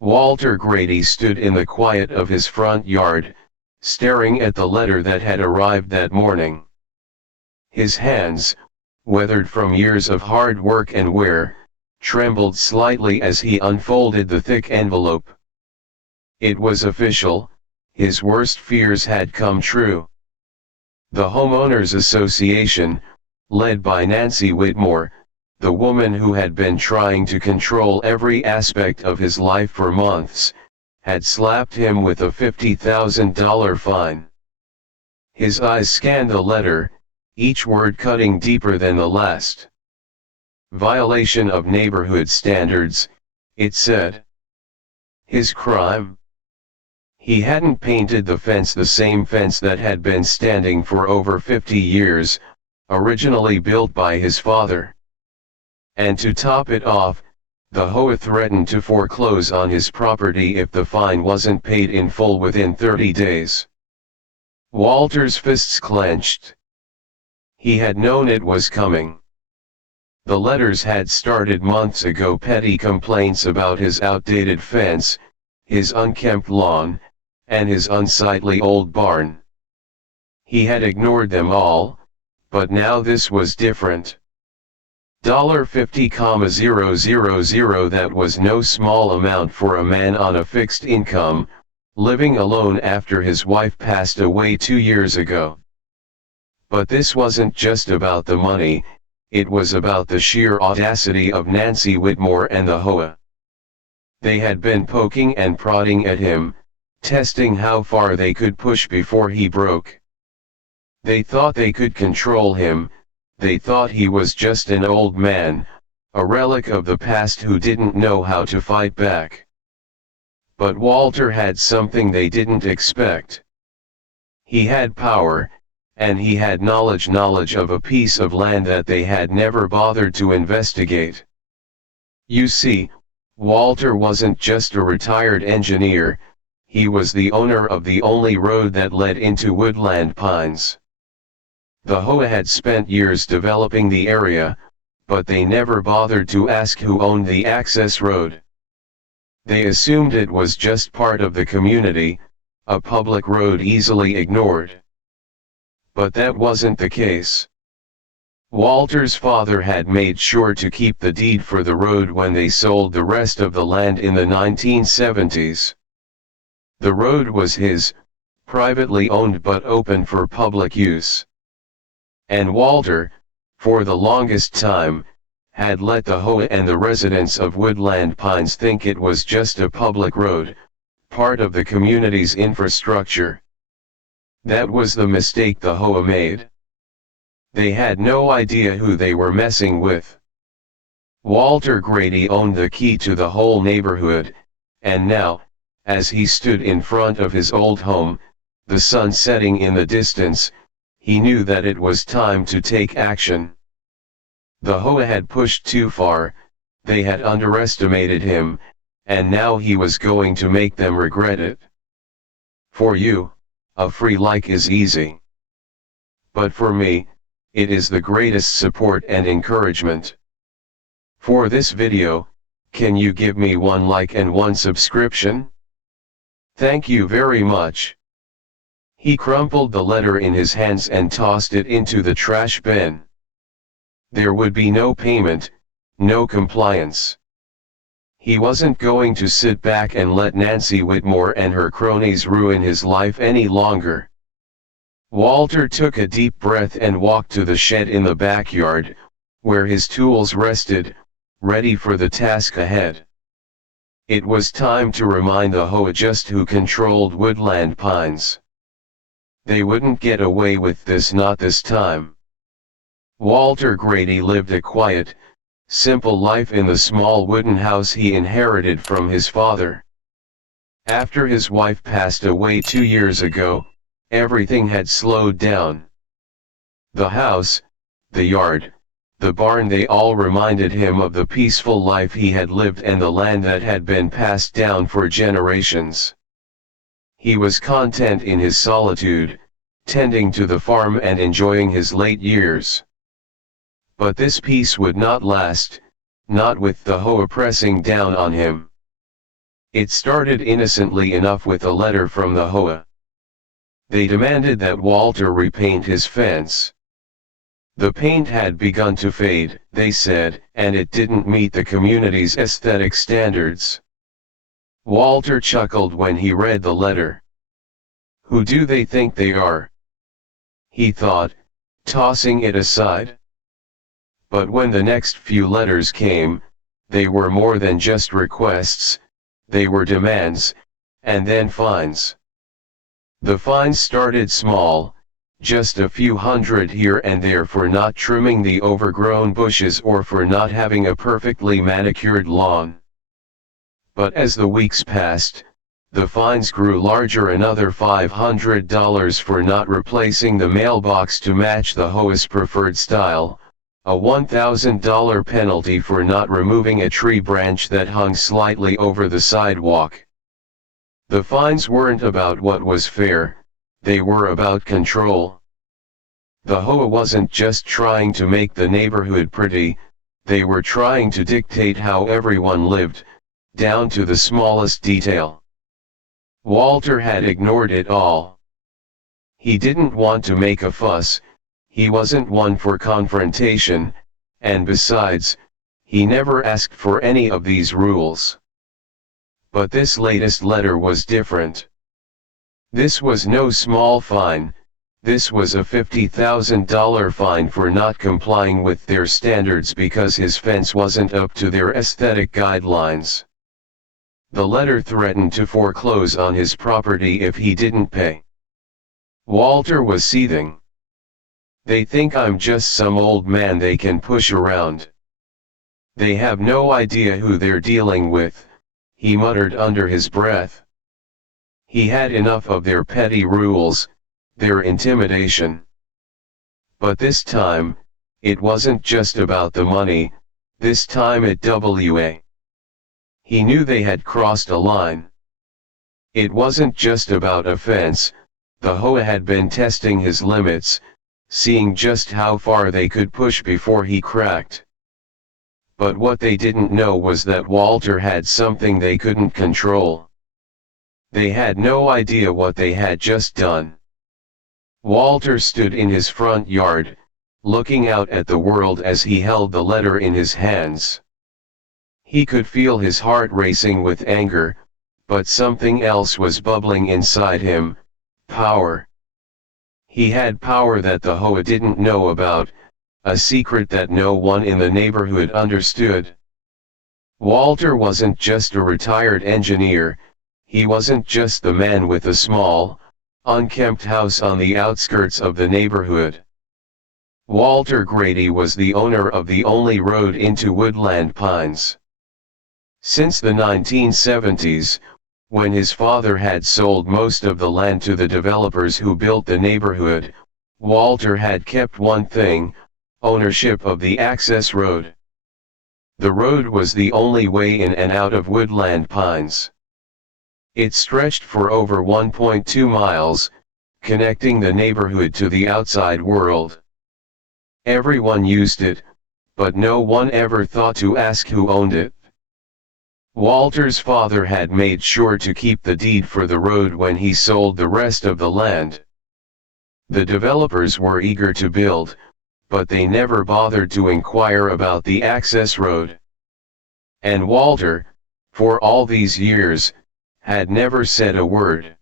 Walter Grady stood in the quiet of his front yard, staring at the letter that had arrived that morning. His hands, weathered from years of hard work and wear, trembled slightly as he unfolded the thick envelope. It was official, his worst fears had come true. The Homeowners Association, led by Nancy Whitmore, the woman who had been trying to control every aspect of his life for months, had slapped him with a $50,000 fine. His eyes scanned the letter, each word cutting deeper than the last. Violation of neighborhood standards, it said. His crime? He hadn't painted the fence the same fence that had been standing for over 50 years, originally built by his father. And to top it off, the HOA threatened to foreclose on his property if the fine wasn't paid in full within 30 days. Walter's fists clenched. He had known it was coming. The letters had started months ago: petty complaints about his outdated fence, his unkempt lawn, and his unsightly old barn. He had ignored them all, but now this was different. $50,000, that was no small amount for a man on a fixed income, living alone after his wife passed away 2 years ago. But this wasn't just about the money, it was about the sheer audacity of Nancy Whitmore and the HOA. They had been poking and prodding at him, testing how far they could push before he broke. They thought they could control him. They thought he was just an old man, a relic of the past who didn't know how to fight back. But Walter had something they didn't expect. He had power, and he had knowledge of a piece of land that they had never bothered to investigate. You see, Walter wasn't just a retired engineer, he was the owner of the only road that led into Woodland Pines. The HOA had spent years developing the area, but they never bothered to ask who owned the access road. They assumed it was just part of the community, a public road easily ignored. But that wasn't the case. Walter's father had made sure to keep the deed for the road when they sold the rest of the land in the 1970s. The road was his, privately owned but open for public use. And Walter, for the longest time, had let the HOA and the residents of Woodland Pines think it was just a public road, part of the community's infrastructure. That was the mistake the HOA made. They had no idea who they were messing with. Walter Grady owned the key to the whole neighborhood, and now, as he stood in front of his old home, the sun setting in the distance, he knew that it was time to take action. The HOA had pushed too far, they had underestimated him, and now he was going to make them regret it. For you, a free like is easy. But for me, it is the greatest support and encouragement. For this video, can you give me 1 like and 1 subscription? Thank you very much. He crumpled the letter in his hands and tossed it into the trash bin. There would be no payment, no compliance. He wasn't going to sit back and let Nancy Whitmore and her cronies ruin his life any longer. Walter took a deep breath and walked to the shed in the backyard, where his tools rested, ready for the task ahead. It was time to remind the HOA just who controlled Woodland Pines. They wouldn't get away with this, not this time. Walter Grady lived a quiet, simple life in the small wooden house he inherited from his father. After his wife passed away 2 years ago, everything had slowed down. The house, the yard, the barn, they all reminded him of the peaceful life he had lived and the land that had been passed down for generations. He was content in his solitude, tending to the farm and enjoying his late years. But this peace would not last, not with the HOA pressing down on him. It started innocently enough with a letter from the HOA. They demanded that Walter repaint his fence. The paint had begun to fade, they said, and it didn't meet the community's aesthetic standards. Walter chuckled when he read the letter. Who do they think they are? He thought, tossing it aside. But when the next few letters came, they were more than just requests, they were demands, and then fines. The fines started small, just a few hundred here and there for not trimming the overgrown bushes or for not having a perfectly manicured lawn. But as the weeks passed, the fines grew larger, another $500 for not replacing the mailbox to match the HOA's preferred style, a $1,000 penalty for not removing a tree branch that hung slightly over the sidewalk. The fines weren't about what was fair, they were about control. The HOA wasn't just trying to make the neighborhood pretty, they were trying to dictate how everyone lived, down to the smallest detail. Walter had ignored it all. He didn't want to make a fuss, he wasn't one for confrontation, and besides, he never asked for any of these rules. But this latest letter was different. This was no small fine, this was a $50,000 fine for not complying with their standards because his fence wasn't up to their aesthetic guidelines. The letter threatened to foreclose on his property if he didn't pay. Walter was seething. They think I'm just some old man they can push around. They have no idea who they're dealing with, he muttered under his breath. He had enough of their petty rules, their intimidation. But this time, it wasn't just about the money, this time at HOA. He knew they had crossed a line. It wasn't just about a fence, the HOA had been testing his limits, seeing just how far they could push before he cracked. But what they didn't know was that Walter had something they couldn't control. They had no idea what they had just done. Walter stood in his front yard, looking out at the world as he held the letter in his hands. He could feel his heart racing with anger, but something else was bubbling inside him, power. He had power that the HOA didn't know about, a secret that no one in the neighborhood understood. Walter wasn't just a retired engineer, he wasn't just the man with a small, unkempt house on the outskirts of the neighborhood. Walter Grady was the owner of the only road into Woodland Pines. Since the 1970s, when his father had sold most of the land to the developers who built the neighborhood, Walter had kept one thing: ownership of the access road. The road was the only way in and out of Woodland Pines. It stretched for over 1.2 miles, connecting the neighborhood to the outside world. Everyone used it, but no one ever thought to ask who owned it. Walter's father had made sure to keep the deed for the road when he sold the rest of the land. The developers were eager to build, but they never bothered to inquire about the access road. And Walter, for all these years, had never said a word.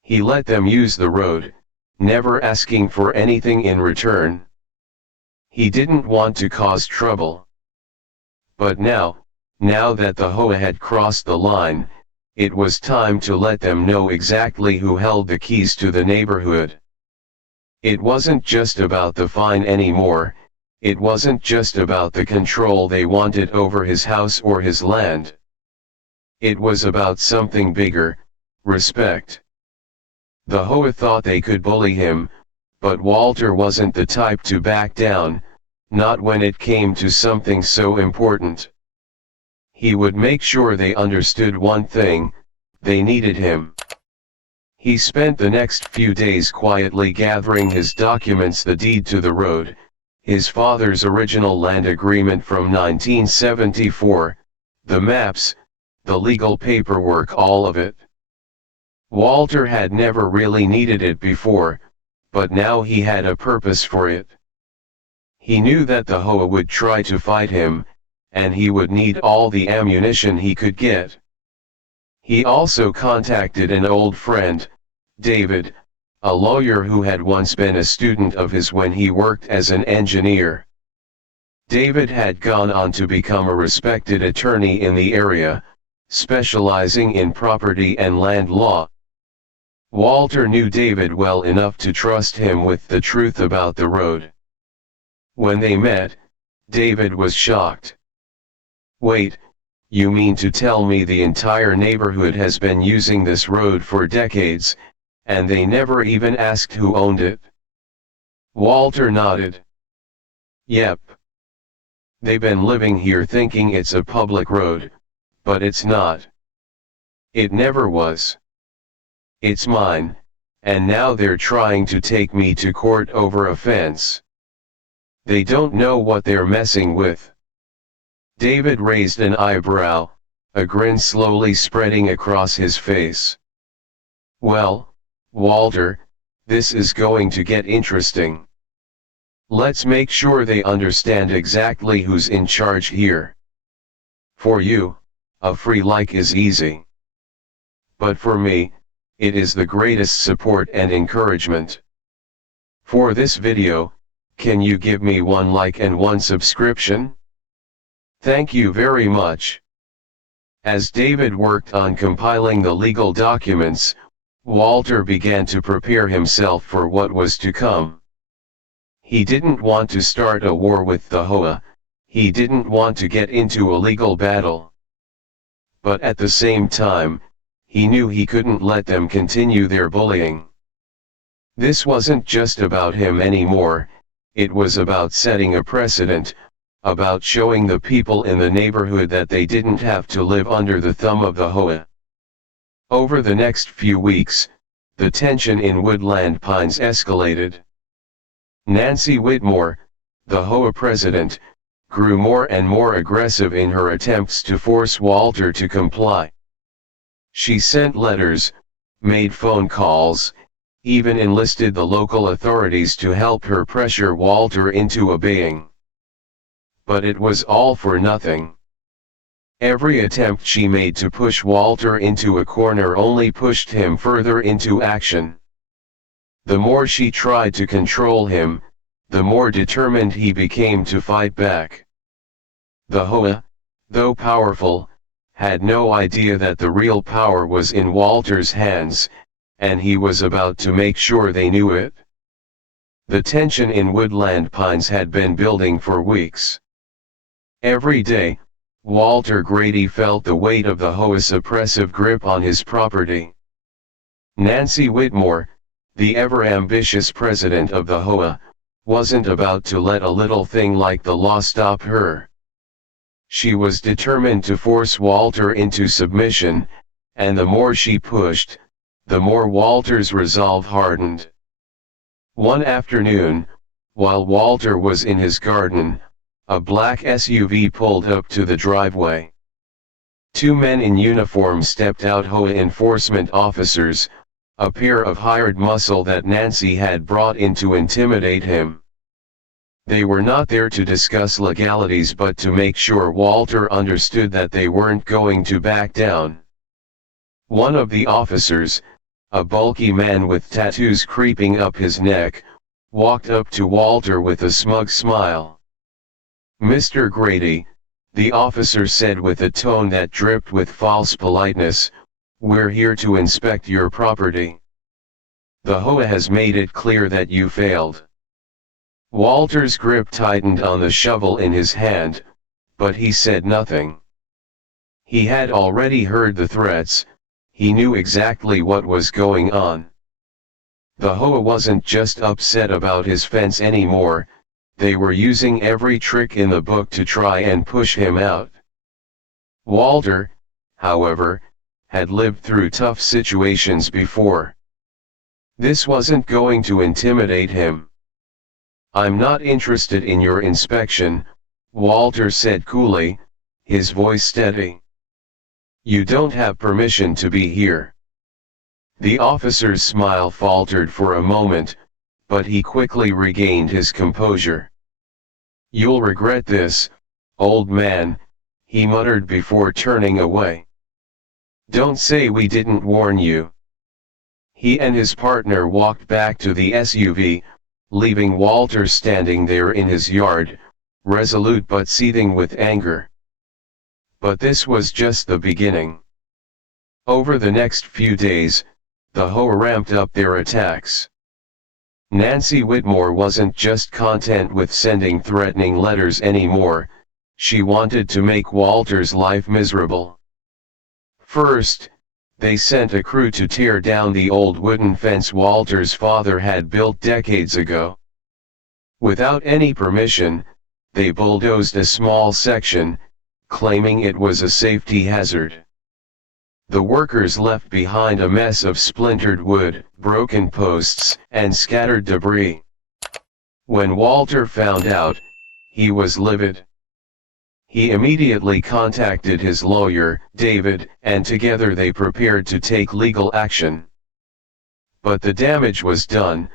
He let them use the road, never asking for anything in return. He didn't want to cause trouble. But now that the HOA had crossed the line, it was time to let them know exactly who held the keys to the neighborhood. It wasn't just about the fine anymore, it wasn't just about the control they wanted over his house or his land. It was about something bigger: respect. The HOA thought they could bully him, but Walter wasn't the type to back down, not when it came to something so important. He would make sure they understood one thing: they needed him. He spent the next few days quietly gathering his documents: the deed to the road, his father's original land agreement from 1974, the maps, the legal paperwork, all of it. Walter had never really needed it before, but now he had a purpose for it. He knew that the HOA would try to fight him, and he would need all the ammunition he could get. He also contacted an old friend, David, a lawyer who had once been a student of his when he worked as an engineer. David had gone on to become a respected attorney in the area, specializing in property and land law. Walter knew David well enough to trust him with the truth about the road. When they met, David was shocked. "Wait, you mean to tell me the entire neighborhood has been using this road for decades, and they never even asked who owned it?" Walter nodded. "Yep. They've been living here thinking it's a public road, but it's not. It never was. It's mine, and now they're trying to take me to court over a fence. They don't know what they're messing with." David raised an eyebrow, a grin slowly spreading across his face. "Well, Walter, this is going to get interesting. Let's make sure they understand exactly who's in charge here. For you, a free like is easy. But for me, it is the greatest support and encouragement. For this video, can you give me 1 like and 1 subscription? Thank you very much." As David worked on compiling the legal documents, Walter began to prepare himself for what was to come. He didn't want to start a war with the HOA, he didn't want to get into a legal battle. But at the same time, he knew he couldn't let them continue their bullying. This wasn't just about him anymore, it was about setting a precedent, about showing the people in the neighborhood that they didn't have to live under the thumb of the HOA. Over the next few weeks, the tension in Woodland Pines escalated. Nancy Whitmore, the HOA president, grew more and more aggressive in her attempts to force Walter to comply. She sent letters, made phone calls, even enlisted the local authorities to help her pressure Walter into obeying. But it was all for nothing. Every attempt she made to push Walter into a corner only pushed him further into action. The more she tried to control him, the more determined he became to fight back. The HOA, though powerful, had no idea that the real power was in Walter's hands, and he was about to make sure they knew it. The tension in Woodland Pines had been building for weeks. Every day, Walter Grady felt the weight of the HOA's oppressive grip on his property. Nancy Whitmore, the ever-ambitious president of the HOA, wasn't about to let a little thing like the law stop her. She was determined to force Walter into submission, and the more she pushed, the more Walter's resolve hardened. One afternoon, while Walter was in his garden, a black SUV pulled up to the driveway. 2 men in uniform stepped out, HOA enforcement officers, a pair of hired muscle that Nancy had brought in to intimidate him. They were not there to discuss legalities but to make sure Walter understood that they weren't going to back down. One of the officers, a bulky man with tattoos creeping up his neck, walked up to Walter with a smug smile. "Mr. Grady," the officer said with a tone that dripped with false politeness, "we're here to inspect your property. The HOA has made it clear that you failed." Walter's grip tightened on the shovel in his hand, but he said nothing. He had already heard the threats, he knew exactly what was going on. The HOA wasn't just upset about his fence anymore, they were using every trick in the book to try and push him out. Walter, however, had lived through tough situations before. This wasn't going to intimidate him. "I'm not interested in your inspection," Walter said coolly, his voice steady. You don't have permission to be here. The officer's smile faltered for a moment, but he quickly regained his composure. You'll regret this, old man, he muttered before turning away. Don't say we didn't warn you. He and his partner walked back to the SUV, leaving Walter standing there in his yard, resolute but seething with anger. But this was just the beginning. Over the next few days, the HOA ramped up their attacks. Nancy Whitmore wasn't just content with sending threatening letters anymore, she wanted to make Walter's life miserable. First, they sent a crew to tear down the old wooden fence Walter's father had built decades ago. Without any permission, they bulldozed a small section, claiming it was a safety hazard. The workers left behind a mess of splintered wood, broken posts, and scattered debris. When Walter found out, he was livid. He immediately contacted his lawyer, David, and together they prepared to take legal action. But the damage was done,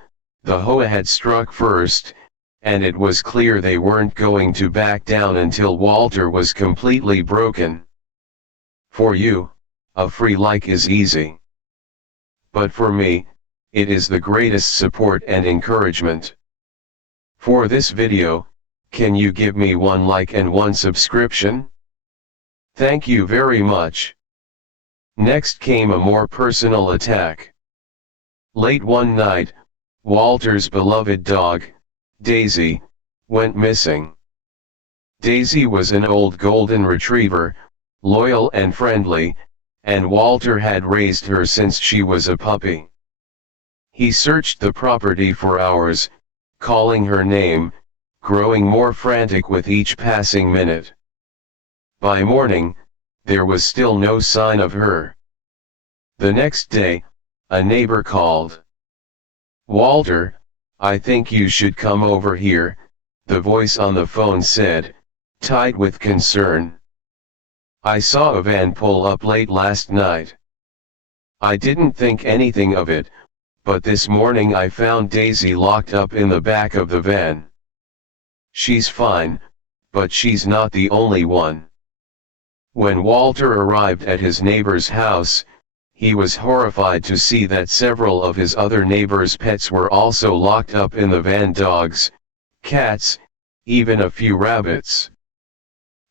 the HOA had struck first, and it was clear they weren't going to back down until Walter was completely broken. For you, a free like is easy. But for me, it is the greatest support and encouragement. For this video, can you give me 1 like and 1 subscription? Thank you very much. Next came a more personal attack. Late one night, Walter's beloved dog, Daisy, went missing. Daisy was an old golden retriever, loyal and friendly, and Walter had raised her since she was a puppy. He searched the property for hours, calling her name, growing more frantic with each passing minute. By morning, there was still no sign of her. The next day, a neighbor called. "Walter, I think you should come over here," the voice on the phone said, tied with concern. "I saw a van pull up late last night. I didn't think anything of it, but this morning I found Daisy locked up in the back of the van. She's fine, but she's not the only one." When Walter arrived at his neighbor's house, he was horrified to see that several of his other neighbors' pets were also locked up in the van: dogs, cats, even a few rabbits.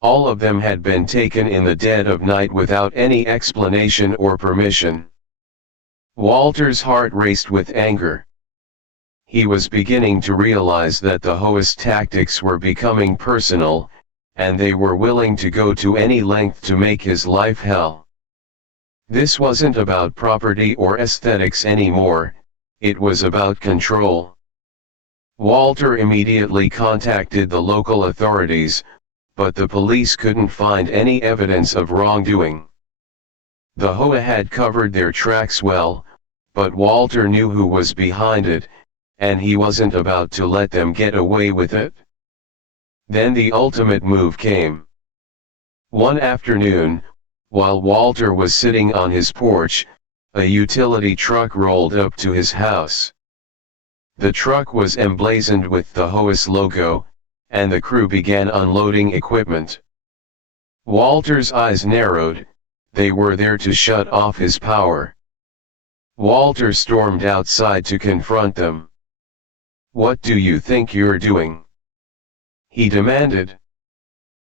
All of them had been taken in the dead of night without any explanation or permission. Walter's heart raced with anger. He was beginning to realize that the HOA's tactics were becoming personal, and they were willing to go to any length to make his life hell. This wasn't about property or aesthetics anymore, it was about control. Walter immediately contacted the local authorities, but the police couldn't find any evidence of wrongdoing. The HOA had covered their tracks well, but Walter knew who was behind it, and he wasn't about to let them get away with it. Then the ultimate move came. One afternoon, while Walter was sitting on his porch, a utility truck rolled up to his house. The truck was emblazoned with the HOA's logo, and the crew began unloading equipment. Walter's eyes narrowed, they were there to shut off his power. Walter stormed outside to confront them. "What do you think you're doing?" he demanded.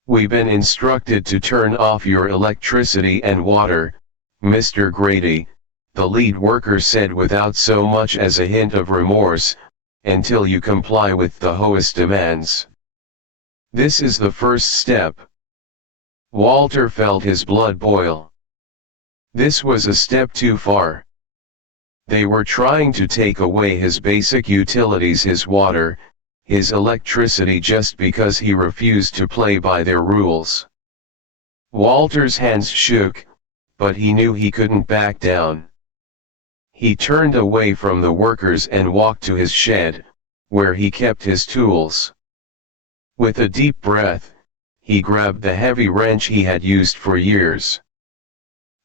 "We've been instructed to turn off your electricity and water, Mr. Grady," the lead worker said without so much as a hint of remorse, "until you comply with the HOA's demands. This is the first step." Walter felt his blood boil. This was a step too far. They were trying to take away his basic utilities, his water, his electricity, just because he refused to play by their rules. Walter's hands shook, but he knew he couldn't back down. He turned away from the workers and walked to his shed, where he kept his tools. With a deep breath, he grabbed the heavy wrench he had used for years.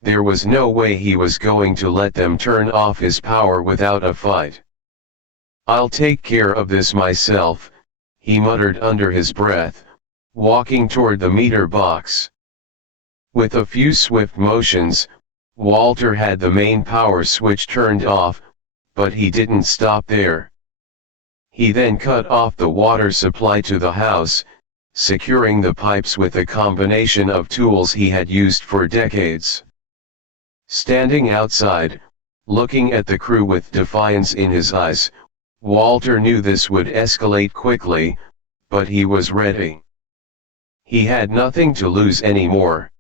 There was no way he was going to let them turn off his power without a fight. "I'll take care of this myself," he muttered under his breath, walking toward the meter box. With a few swift motions, Walter had the main power switch turned off, but he didn't stop there. He then cut off the water supply to the house, securing the pipes with a combination of tools he had used for decades. Standing outside, looking at the crew with defiance in his eyes, Walter knew this would escalate quickly, but he was ready. He had nothing to lose anymore.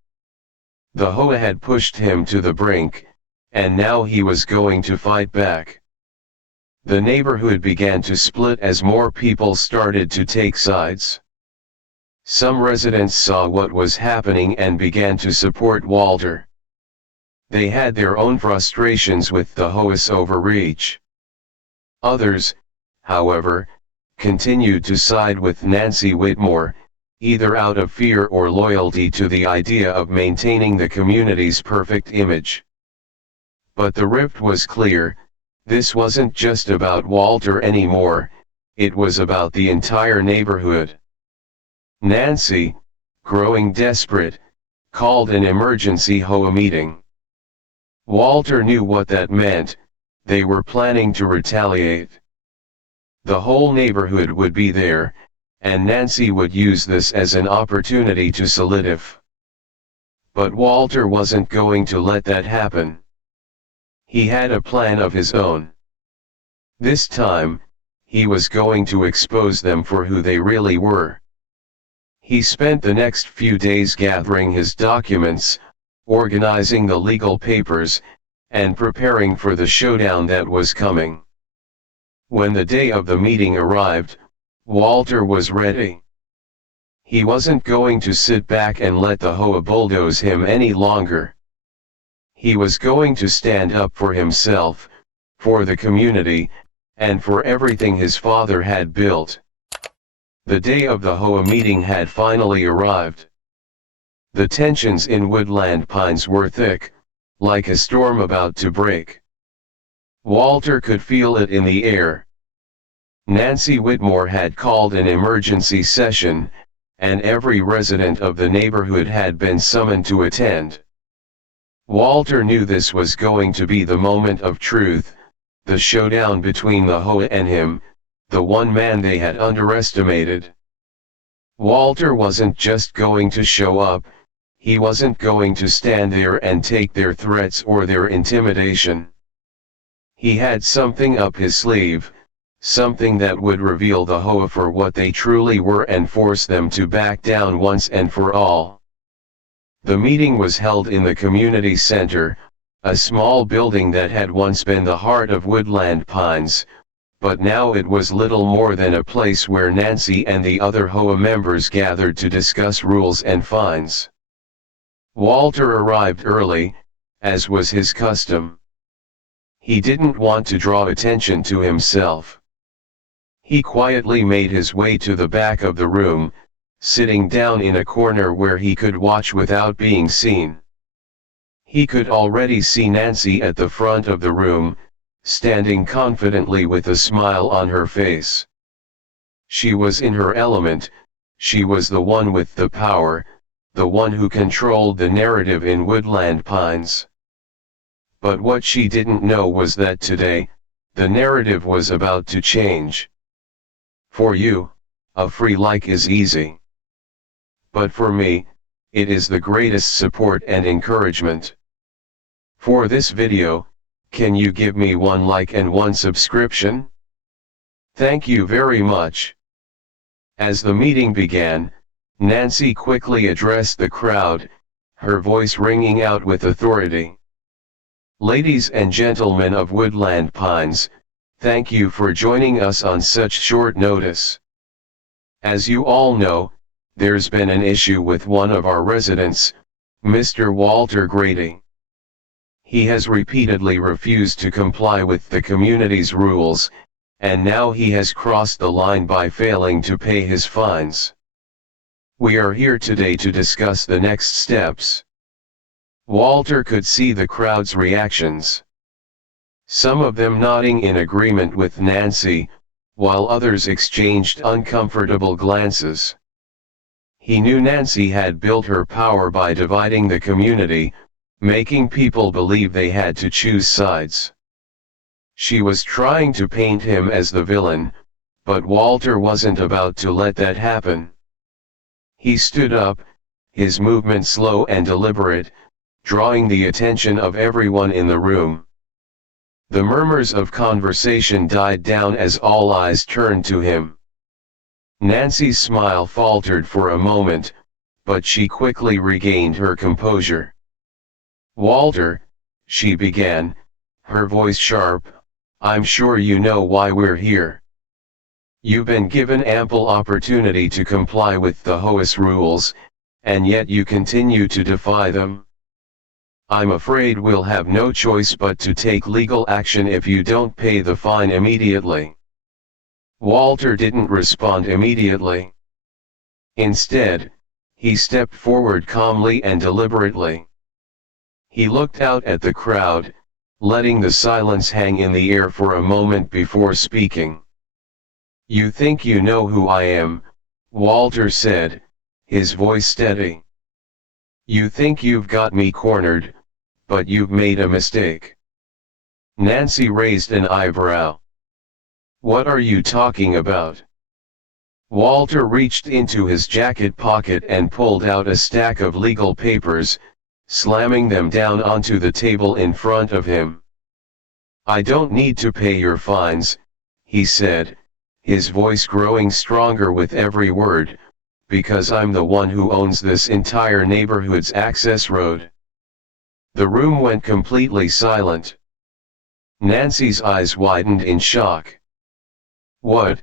The HOA had pushed him to the brink, and now he was going to fight back. The neighborhood began to split as more people started to take sides. Some residents saw what was happening and began to support Walter. They had their own frustrations with the HOA's overreach. Others, however, continued to side with Nancy Whitmore, either out of fear or loyalty to the idea of maintaining the community's perfect image. But the rift was clear: this wasn't just about Walter anymore, it was about the entire neighborhood. Nancy, growing desperate, called an emergency HOA meeting. Walter knew what that meant: they were planning to retaliate. The whole neighborhood would be there, and Nancy would use this as an opportunity to solidify. But Walter wasn't going to let that happen. He had a plan of his own. This time, he was going to expose them for who they really were. He spent the next few days gathering his documents, organizing the legal papers, and preparing for the showdown that was coming. When the day of the meeting arrived, Walter was ready. He wasn't going to sit back and let the HOA bulldoze him any longer. He was going to stand up for himself, for the community, and for everything his father had built. The day of the HOA meeting had finally arrived. The tensions in Woodland Pines were thick, like a storm about to break. Walter could feel it in the air. Nancy Whitmore had called an emergency session, and every resident of the neighborhood had been summoned to attend. Walter knew this was going to be the moment of truth, the showdown between the HOA and him, the one man they had underestimated. Walter wasn't just going to show up, he wasn't going to stand there and take their threats or their intimidation. He had something up his sleeve, something that would reveal the HOA for what they truly were and force them to back down once and for all. The meeting was held in the community center, a small building that had once been the heart of Woodland Pines, but now it was little more than a place where Nancy and the other HOA members gathered to discuss rules and fines. Walter arrived early, as was his custom. He didn't want to draw attention to himself. He quietly made his way to the back of the room, sitting down in a corner where he could watch without being seen. He could already see Nancy at the front of the room, standing confidently with a smile on her face. She was in her element, she was the one with the power, the one who controlled the narrative in Woodland Pines. But what she didn't know was that today, the narrative was about to change. For you, a free like is easy. But for me, it is the greatest support and encouragement. For this video, can you give me one like and one subscription? Thank you very much. As the meeting began, Nancy quickly addressed the crowd, her voice ringing out with authority. Ladies and gentlemen of Woodland Pines, thank you for joining us on such short notice. As you all know, there's been an issue with one of our residents, Mr. Walter Grady. He has repeatedly refused to comply with the community's rules, and now he has crossed the line by failing to pay his fines. We are here today to discuss the next steps. Walter could see the crowd's reactions. Some of them nodding in agreement with Nancy, while others exchanged uncomfortable glances. He knew Nancy had built her power by dividing the community, making people believe they had to choose sides. She was trying to paint him as the villain, but Walter wasn't about to let that happen. He stood up, his movement slow and deliberate, drawing the attention of everyone in the room. The murmurs of conversation died down as all eyes turned to him. Nancy's smile faltered for a moment, but she quickly regained her composure. "Walter," she began, her voice sharp, "I'm sure you know why we're here. You've been given ample opportunity to comply with the HOA's rules, and yet you continue to defy them. I'm afraid we'll have no choice but to take legal action if you don't pay the fine immediately." Walter didn't respond immediately. Instead, he stepped forward calmly and deliberately. He looked out at the crowd, letting the silence hang in the air for a moment before speaking. "You think you know who I am," Walter said, his voice steady. "You think you've got me cornered, but you've made a mistake." Nancy raised an eyebrow. "What are you talking about?" Walter reached into his jacket pocket and pulled out a stack of legal papers, slamming them down onto the table in front of him. "I don't need to pay your fines," he said, his voice growing stronger with every word, "because I'm the one who owns this entire neighborhood's access road." The room went completely silent. Nancy's eyes widened in shock. What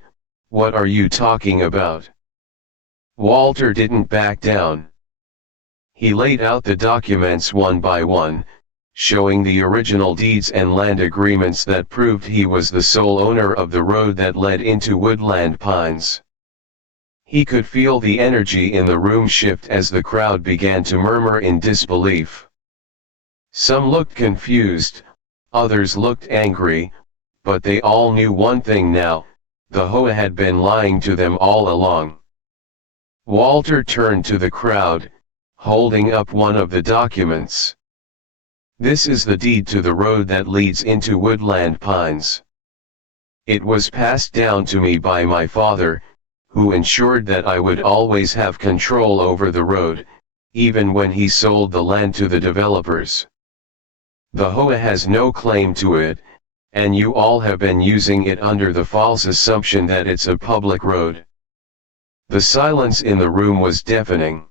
are you talking about?" Walter didn't back down. He laid out the documents one by one, showing the original deeds and land agreements that proved he was the sole owner of the road that led into Woodland Pines. He could feel the energy in the room shift as the crowd began to murmur in disbelief. Some looked confused, others looked angry, but they all knew one thing now: the HOA had been lying to them all along. Walter turned to the crowd, holding up one of the documents. "This is the deed to the road that leads into Woodland Pines. It was passed down to me by my father, who ensured that I would always have control over the road, even when he sold the land to the developers. The HOA has no claim to it, and you all have been using it under the false assumption that it's a public road." The silence in the room was deafening.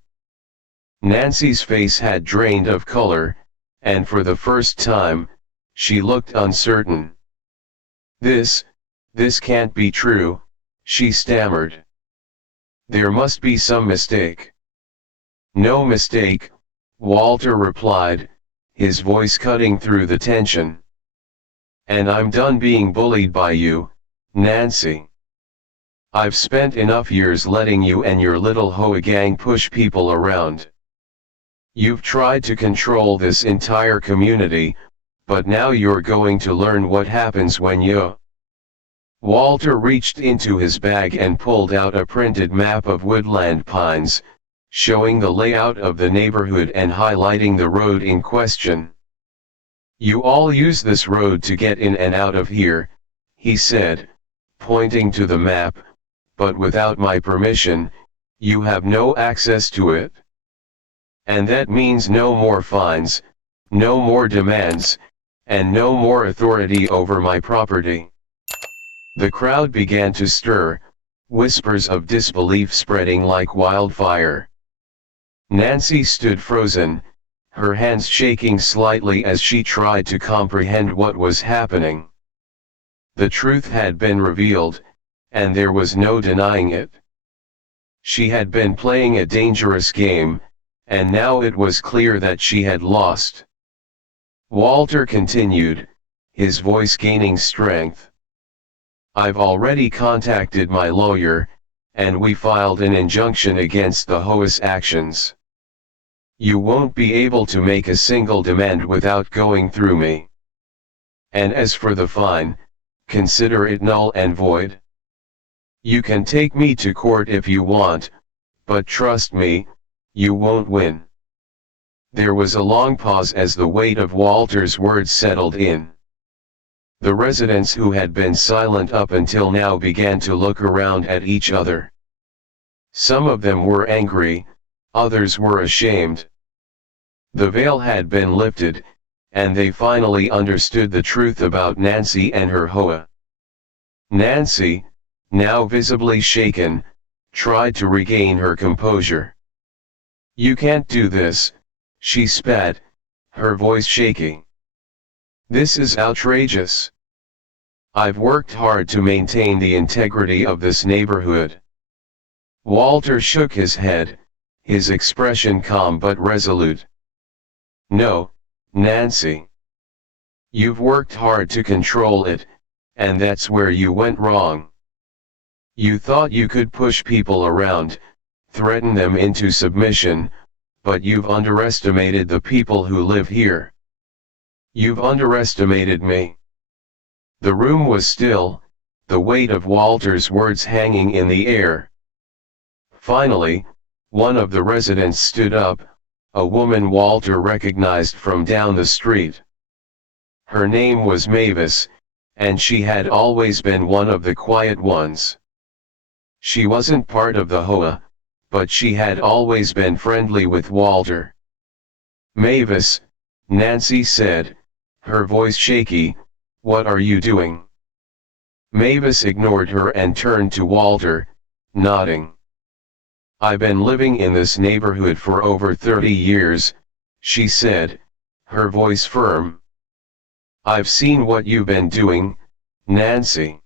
Nancy's face had drained of color, and for the first time, she looked uncertain. This can't be true," she stammered. "There must be some mistake." "No mistake," Walter replied, his voice cutting through the tension. "And I'm done being bullied by you, Nancy. I've spent enough years letting you and your little HOA gang push people around. You've tried to control this entire community, but now you're going to learn what happens when you..." Walter reached into his bag and pulled out a printed map of Woodland Pines, showing the layout of the neighborhood and highlighting the road in question. "You all use this road to get in and out of here," he said, pointing to the map, "but without my permission, you have no access to it. And that means no more fines, no more demands, and no more authority over my property." The crowd began to stir, whispers of disbelief spreading like wildfire. Nancy stood frozen, her hands shaking slightly as she tried to comprehend what was happening. The truth had been revealed, and there was no denying it. She had been playing a dangerous game, and now it was clear that she had lost. Walter continued, his voice gaining strength. "I've already contacted my lawyer, and we filed an injunction against the HOA's actions. You won't be able to make a single demand without going through me. And as for the fine, consider it null and void. You can take me to court if you want, but trust me, you won't win." There was a long pause as the weight of Walter's words settled in. The residents who had been silent up until now began to look around at each other. Some of them were angry, others were ashamed. The veil had been lifted, and they finally understood the truth about Nancy and her HOA. Nancy, now visibly shaken, tried to regain her composure. "You can't do this," she spat, her voice shaking. "This is outrageous. I've worked hard to maintain the integrity of this neighborhood." Walter shook his head, his expression calm but resolute. "No, Nancy. You've worked hard to control it, and that's where you went wrong. You thought you could push people around, threaten them into submission, but you've underestimated the people who live here. You've underestimated me." The room was still, the weight of Walter's words hanging in the air. Finally, one of the residents stood up, a woman Walter recognized from down the street. Her name was Mavis, and she had always been one of the quiet ones. She wasn't part of the HOA, but she had always been friendly with Walter. "Mavis," Nancy said, her voice shaky, "what are you doing?" Mavis ignored her and turned to Walter, nodding. "I've been living in this neighborhood for over 30 years, she said, her voice firm. "I've seen what you've been doing, Nancy.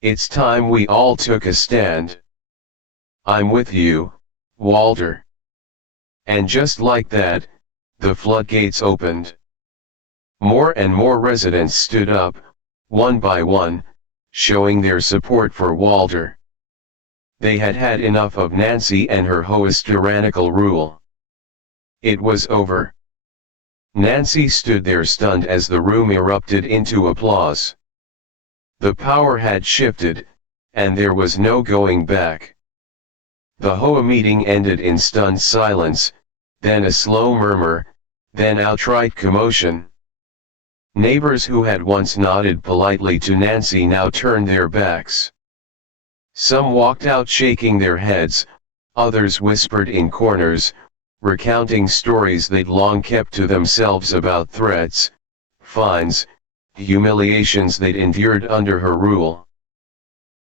It's time we all took a stand. I'm with you, Walter." And just like that, the floodgates opened. More and more residents stood up, one by one, showing their support for Walter. They had had enough of Nancy and her HOA's tyrannical rule. It was over. Nancy stood there stunned as the room erupted into applause. The power had shifted, and there was no going back. The HOA meeting ended in stunned silence, then a slow murmur, then outright commotion. Neighbors who had once nodded politely to Nancy now turned their backs. Some walked out shaking their heads, others whispered in corners, recounting stories they'd long kept to themselves about threats, fines, humiliations they'd endured under her rule.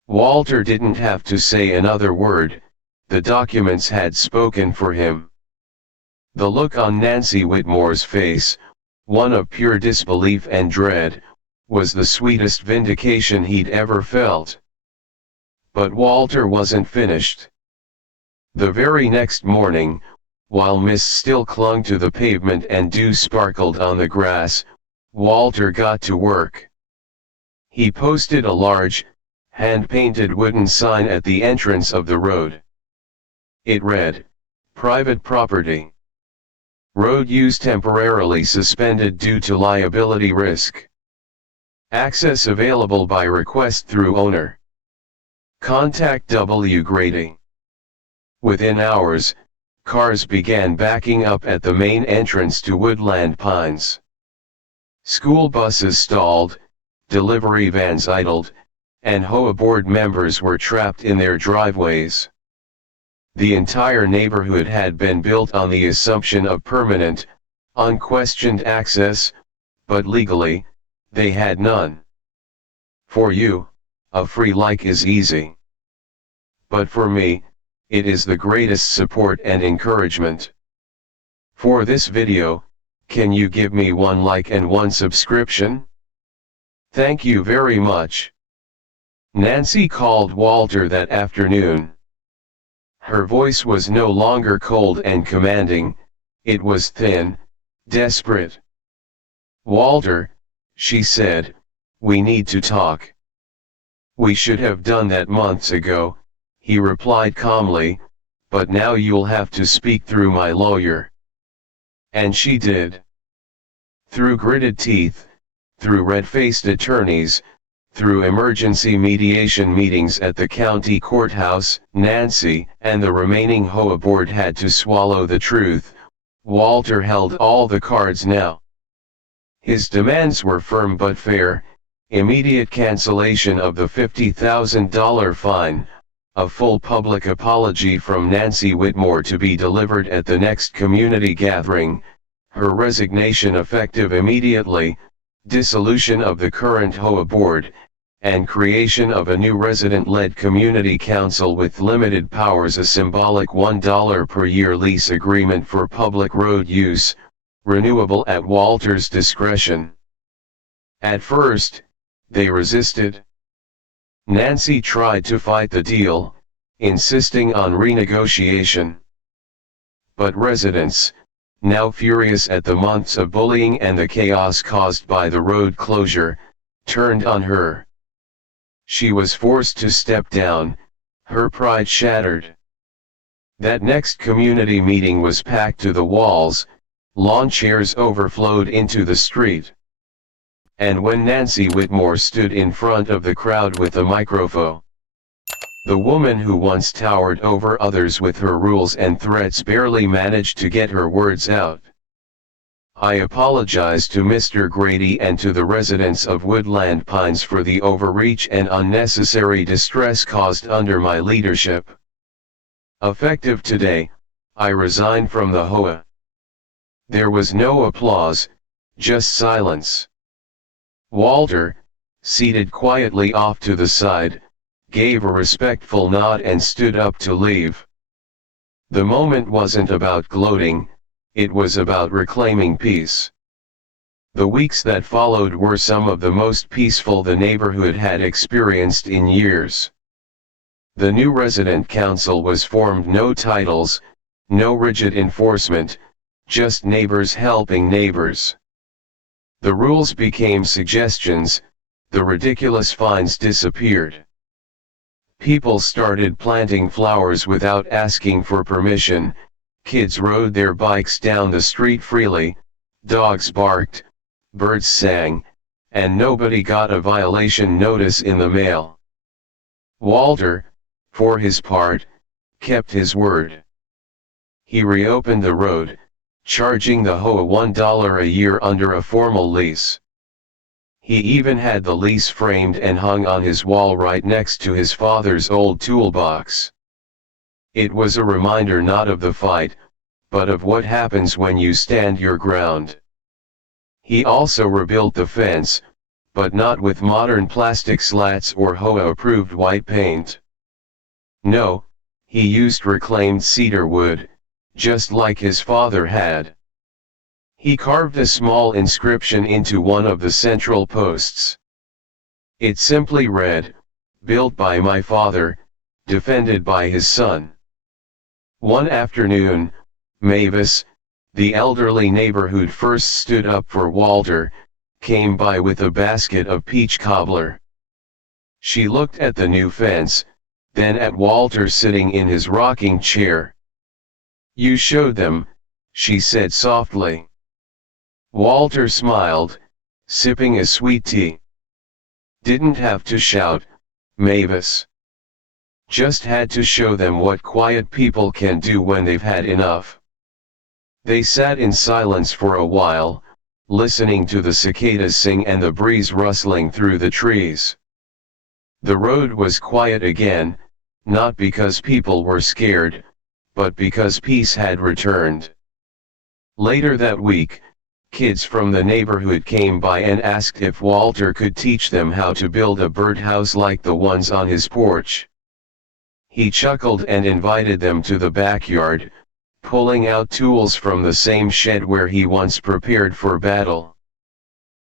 Walter didn't have to say another word, the documents had spoken for him. The look on Nancy Whitmore's face, one of pure disbelief and dread, was the sweetest vindication he'd ever felt. But Walter wasn't finished. The very next morning, while mist still clung to the pavement and dew sparkled on the grass, Walter got to work. He posted a large, hand-painted wooden sign at the entrance of the road. It read, "Private property. Road use temporarily suspended due to liability risk. Access available by request through owner. Contact W. Grady." Within hours, cars began backing up at the main entrance to Woodland Pines. School buses stalled, delivery vans idled, and HOA board members were trapped in their driveways. The entire neighborhood had been built on the assumption of permanent, unquestioned access, but legally, they had none. For you, a free like is easy. But for me, it is the greatest support and encouragement. For this video, can you give me 1 like and 1 subscription? Thank you very much. Nancy called Walter that afternoon. Her voice was no longer cold and commanding, it was thin, desperate. "Walter," she said, "we need to talk." "We should have done that months ago," he replied calmly, "but now you'll have to speak through my lawyer." And she did. Through gritted teeth, through red-faced attorneys, through emergency mediation meetings at the county courthouse, Nancy and the remaining HOA board had to swallow the truth. Walter held all the cards now. His demands were firm but fair: immediate cancellation of the $50,000 fine, a full public apology from Nancy Whitmore to be delivered at the next community gathering, her resignation effective immediately, dissolution of the current HOA board, and creation of a new resident-led community council with limited powers, a symbolic $1 per year lease agreement for public road use, renewable at Walter's discretion. At first, they resisted. Nancy tried to fight the deal, insisting on renegotiation. But residents, now furious at the months of bullying and the chaos caused by the road closure, turned on her. She was forced to step down, her pride shattered. That next community meeting was packed to the walls, lawn chairs overflowed into the street. And when Nancy Whitmore stood in front of the crowd with a microphone, the woman who once towered over others with her rules and threats barely managed to get her words out. "I apologize to Mr. Grady and to the residents of Woodland Pines for the overreach and unnecessary distress caused under my leadership. Effective today, I resign from the HOA." There was no applause, just silence. Walter, seated quietly off to the side, gave a respectful nod and stood up to leave. The moment wasn't about gloating, it was about reclaiming peace. The weeks that followed were some of the most peaceful the neighborhood had experienced in years. The new resident council was formed: no titles, no rigid enforcement, just neighbors helping neighbors. The rules became suggestions, the ridiculous fines disappeared. People started planting flowers without asking for permission, kids rode their bikes down the street freely, dogs barked, birds sang, and nobody got a violation notice in the mail. Walter, for his part, kept his word. He reopened the road, charging the HOA $1 a year under a formal lease. He even had the lease framed and hung on his wall right next to his father's old toolbox. It was a reminder not of the fight, but of what happens when you stand your ground. He also rebuilt the fence, but not with modern plastic slats or HOA-approved white paint. No, he used reclaimed cedar wood, just like his father had. He carved a small inscription into one of the central posts. It simply read, "Built by my father, defended by his son." One afternoon, Mavis, the elderly neighbor who'd first stood up for Walter, came by with a basket of peach cobbler. She looked at the new fence, then at Walter sitting in his rocking chair. "You showed them," she said softly. Walter smiled, sipping a sweet tea. "Didn't have to shout, Mavis. Just had to show them what quiet people can do when they've had enough." They sat in silence for a while, listening to the cicadas sing and the breeze rustling through the trees. The road was quiet again, not because people were scared, but because peace had returned. Later that week, kids from the neighborhood came by and asked if Walter could teach them how to build a birdhouse like the ones on his porch. He chuckled and invited them to the backyard, pulling out tools from the same shed where he once prepared for battle.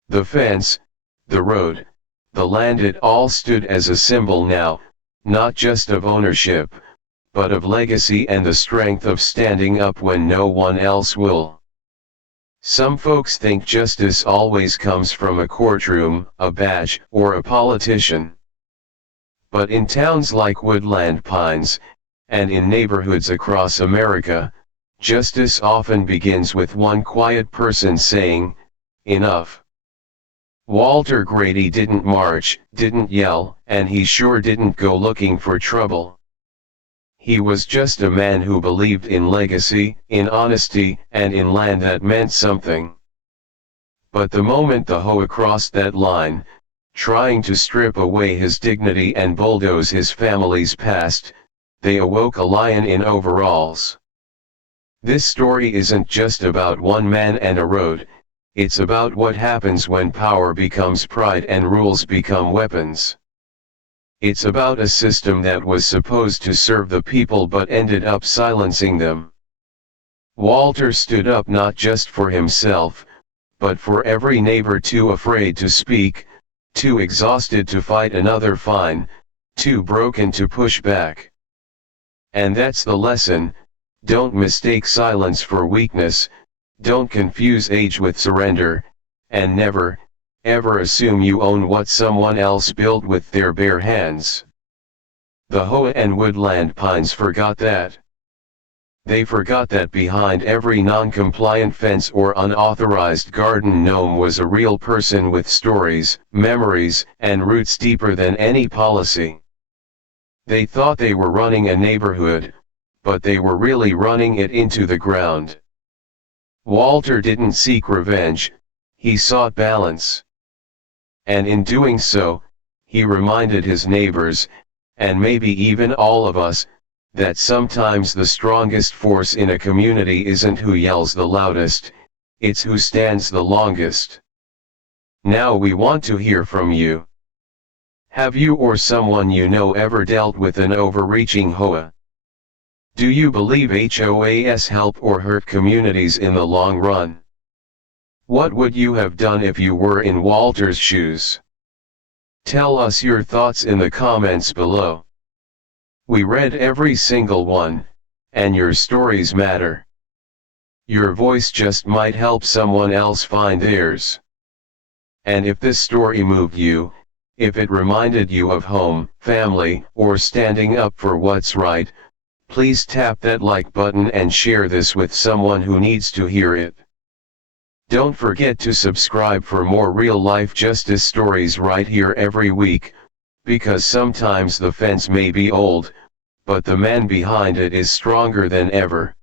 The fence, the road, the land, it all stood as a symbol now, not just of ownership, but of legacy and the strength of standing up when no one else will. Some folks think justice always comes from a courtroom, a badge, or a politician. But in towns like Woodland Pines, and in neighborhoods across America, Justice often begins with one quiet person saying, "Enough." Walter Grady didn't march, didn't yell, and he sure didn't go looking for trouble. He was just a man who believed in legacy, in honesty, and in land that meant something. But the moment the HOA crossed that line, trying to strip away his dignity and bulldoze his family's past, they awoke a lion in overalls. This story isn't just about one man and a road, it's about what happens when power becomes pride and rules become weapons. It's about a system that was supposed to serve the people but ended up silencing them. Walter stood up not just for himself, but for every neighbor too afraid to speak, too exhausted to fight another fine, too broken to push back. And that's the lesson: don't mistake silence for weakness, don't confuse age with surrender, and never, ever assume you own what someone else built with their bare hands. The HOA and woodland pines forgot that. They forgot that behind every non-compliant fence or unauthorized garden gnome was a real person with stories, memories, and roots deeper than any policy. They thought they were running a neighborhood, but they were really running it into the ground. Walter didn't seek revenge, he sought balance. And in doing so, he reminded his neighbors, and maybe even all of us, that sometimes the strongest force in a community isn't who yells the loudest, it's who stands the longest. Now we want to hear from you. Have you or someone you know ever dealt with an overreaching HOA? Do you believe HOAs help or hurt communities in the long run? What would you have done if you were in Walter's shoes? Tell us your thoughts in the comments below. We read every single one, and your stories matter. Your voice just might help someone else find theirs. And if this story moved you, if it reminded you of home, family, or standing up for what's right, please tap that like button and share this with someone who needs to hear it. Don't forget to subscribe for more real-life justice stories right here every week, because sometimes the fence may be old, but the man behind it is stronger than ever.